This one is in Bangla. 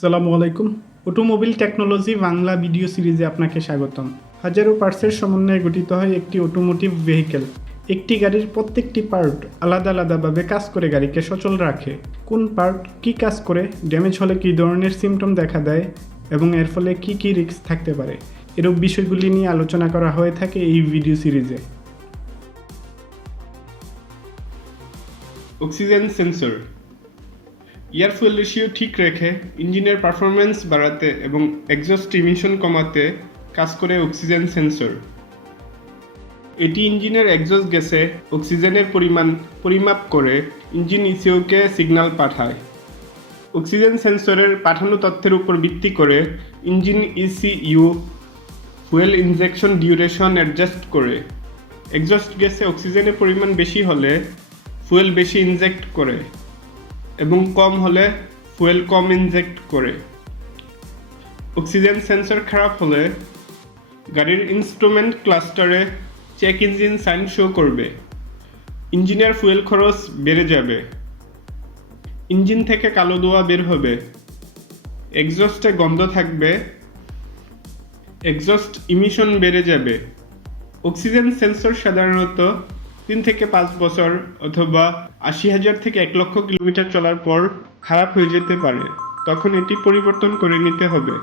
আসসালামু আলাইকুম। অটোমোবাইল টেকনোলজি বাংলা ভিডিও সিরিজে আপনাকে স্বাগতম। হাজারো পার্টসের সমন্বয়ে গঠিত হয় একটি অটোমোটিভ ভেহিকেল। একটি গাড়ির প্রত্যেকটি পার্ট আলাদা আলাদাভাবে কাজ করে গাড়িকে সচল রাখে। কোন পার্ট কী কাজ করে, ড্যামেজ হলে কী ধরনের সিমটম দেখা দেয় এবং এর ফলে কী কী রিস্ক থাকতে পারে, এরূপ বিষয়গুলি নিয়ে আলোচনা করা হয়ে থাকে এই ভিডিও সিরিজে। Oxygen sensor air fuel ratio ঠিক রেখে ইঞ্জিনের পারফরমেন্স বাড়াতে এবং এক্সস্ট ইমিশন কমাতে কাজ করে অক্সিজেন সেন্সর। এটি ইঞ্জিনের এক্সস্ট গ্যাসে অক্সিজেনের পরিমাণ পরিমাপ করে ইঞ্জিন ইসিওকে সিগন্যাল পাঠায়। অক্সিজেন সেন্সরের পাঠানো তথ্যের উপর ভিত্তি করে engine ECU fuel injection duration adjust করে। এক্সস্ট গ্যাসে অক্সিজেনের পরিমাণ বেশি হলে ফুয়েল বেশি ইনজেক্ট করে এবং কম হলে ফুয়েল কম ইনজেক্ট করে। অক্সিজেন সেন্সর খারাপ হলে গাড়ির ইনস্ট্রুমেন্ট ক্লাস্টারে চেক ইঞ্জিন সাইন শো করবে। ইঞ্জিনের ফুয়েল খরচ বেড়ে যাবে, ইঞ্জিন থেকে কালো ধোঁয়া বের হবে, এক্সস্টে গন্ধ থাকবে, এক্সস্ট ইমিশন বেড়ে যাবে। অক্সিজেন সেন্সর সাধারণত 3 থেকে 5 বছর অথবা 80,000 থেকে 1 লক্ষ কিলোমিটার চলার পর খারাপ হয়ে যেতে পারে, তখন এটি পরিবর্তন করে নিতে হবে।